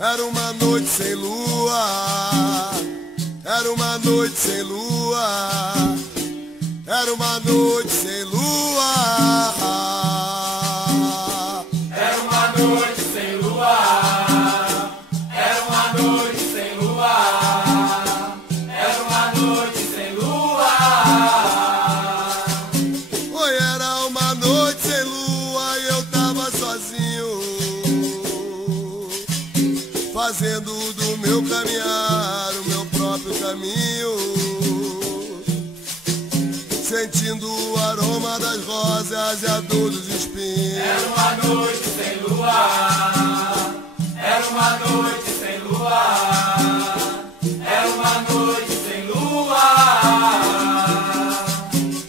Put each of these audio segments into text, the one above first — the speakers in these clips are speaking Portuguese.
Era uma noite sem lua, era uma noite sem lua, era uma noite sem lua. Era uma noite sem lua, era uma noite sem lua, era uma noite sem lua. Oi, era uma noite sem lua e eu tava sozinho, fazendo do meu caminhar o meu próprio caminho, sentindo o aroma das rosas e a dor dos espinhos. Era uma noite sem lua, era uma noite sem lua, era uma noite sem lua.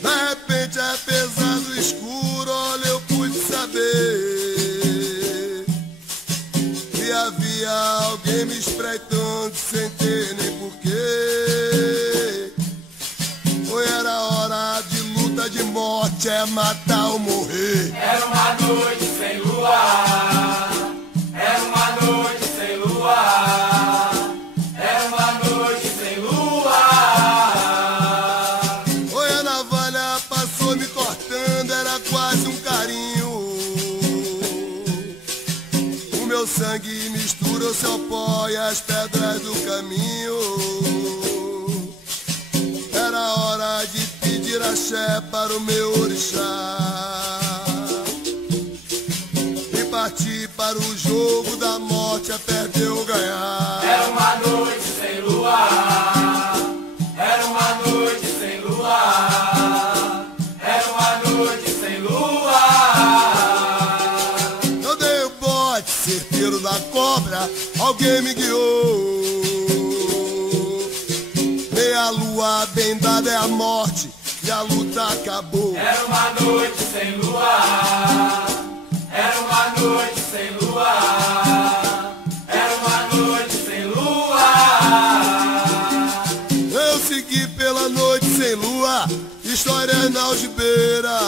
De repente, apesar do escuro, olha, eu pude saber que havia alguém me espreitando sem ter nem porquê. Foi era hora de luta, de morte, é matar ou morrer. Era uma noite sem lua, era uma noite sem lua, era uma noite sem lua. Oi, a navalha passou me cortando, era quase um carinho. O meu sangue misturou seu pó e as pedras do caminho. Era hora de pedir axé para o meu orixá e partir para o jogo da morte, a perder ou ganhar. Era uma noite sem lua, era uma noite sem lua, era uma noite sem lua. Eu dei o bote certeiro da cobra, alguém me guiou. Meia lua bem dada é a morte e a luta acabou. Era uma noite sem lua, era uma noite sem lua, era uma noite sem lua. Eu segui pela noite sem lua, histórias na algibeira.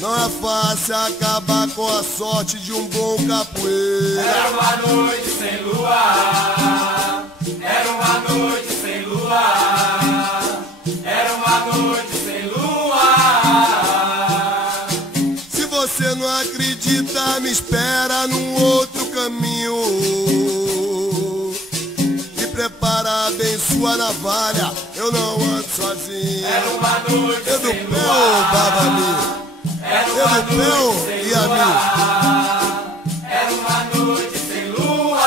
Não é fácil acabar com a sorte de um bom capoeira. Era uma noite sem lua, era uma noite sem lua, era uma noite sem lua. Se você não acredita, me espera num outro caminho e prepara bem sua navalha, eu não ando sozinho. Era uma noite Eu do sem pé, lua, ô Babali, era eu uma do pé noite sem e a mim. lua, era uma noite sem lua,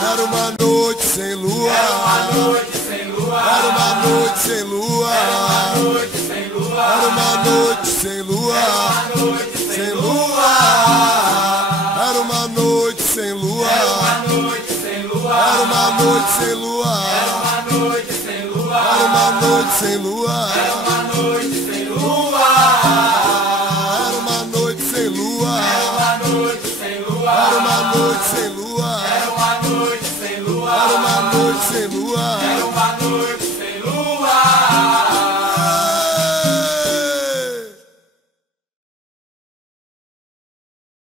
Era uma noite sem lua, era uma noite sem lua, era uma noite sem lua, era uma noite sem lua, era uma noite sem lua, era uma noite sem sem lua, lua, era uma noite sem lua, era uma noite sem lua, era uma noite sem lua, era uma noite sem lua, era uma noite sem lua, era uma noite sem lua, era uma noite sem lua, era uma noite sem lua, era uma noite sem lua, era uma noite sem lua, era uma noite sem lua. era uma noite